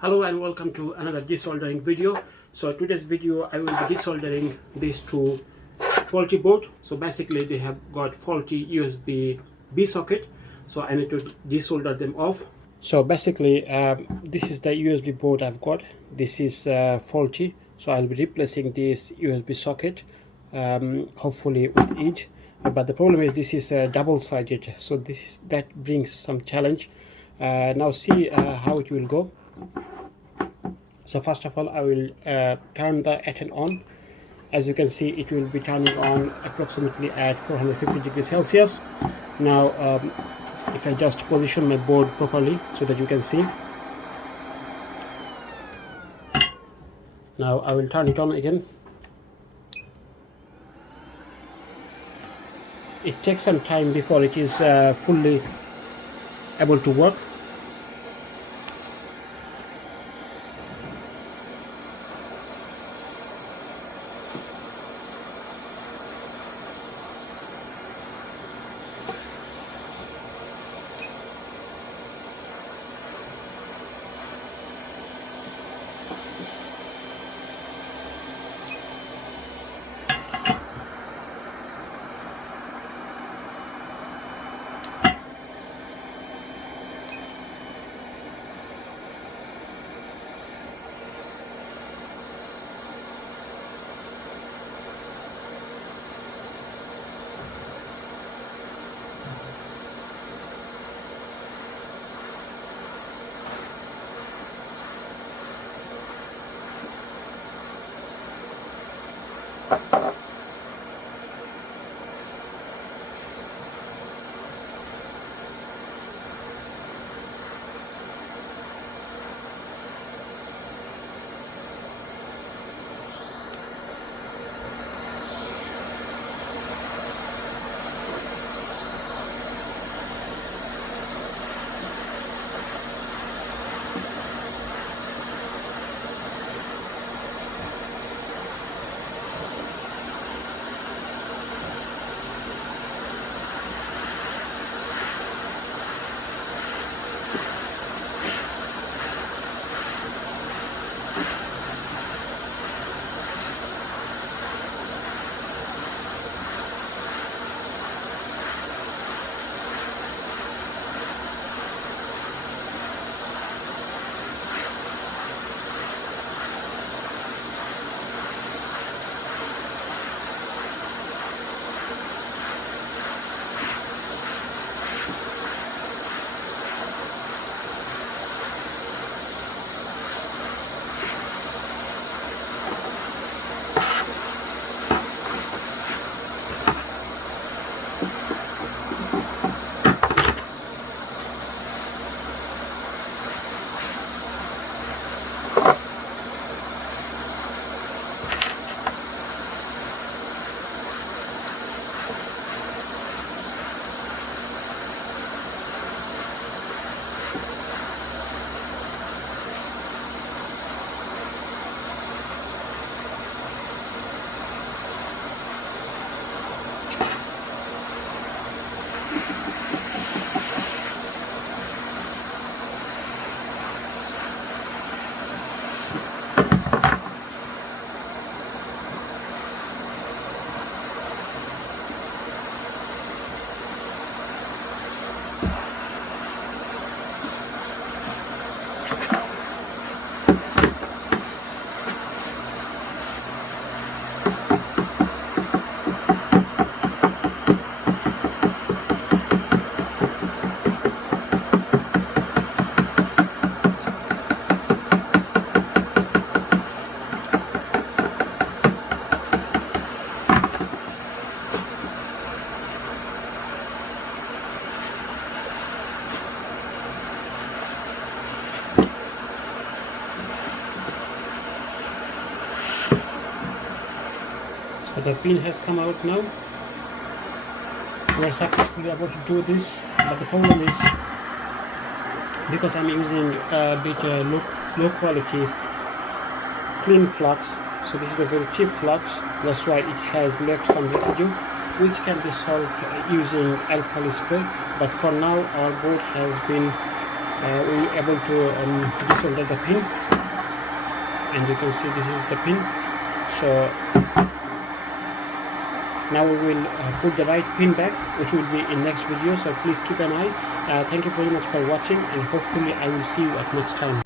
Hello and welcome to another desoldering video. So today's video I will be desoldering these two faulty board. So basically they have got faulty USB B socket, so I need to desolder them off. So basically this is the USB board I've got. This is faulty, so I'll be replacing this USB socket hopefully with it. But the problem is this is double-sided, so that brings some challenge. Now see how it will go. So first of all I will turn the ATTEN on. As you can see, it will be turning on approximately at 450 degrees Celsius. Now if I just position my board properly so that you can see, now I will turn it on again. It takes some time before it is fully able to work. So the pin has come out now. We are successfully able to do this, but the problem is because I'm using a bit low quality clean flux, so this is a very cheap flux, that's why it has left some residue which can be solved using alkali spray. But for now our board has been we were able to desolder the pin, and you can see this is the pin. So now we will put the right pin back, which will be in next video, so please keep an eye. Thank you very much for watching, and hopefully I will see you at next time.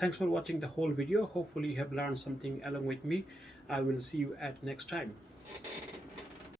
Thanks for watching the whole video. Hopefully you have learned something along with me. I will see you at next time.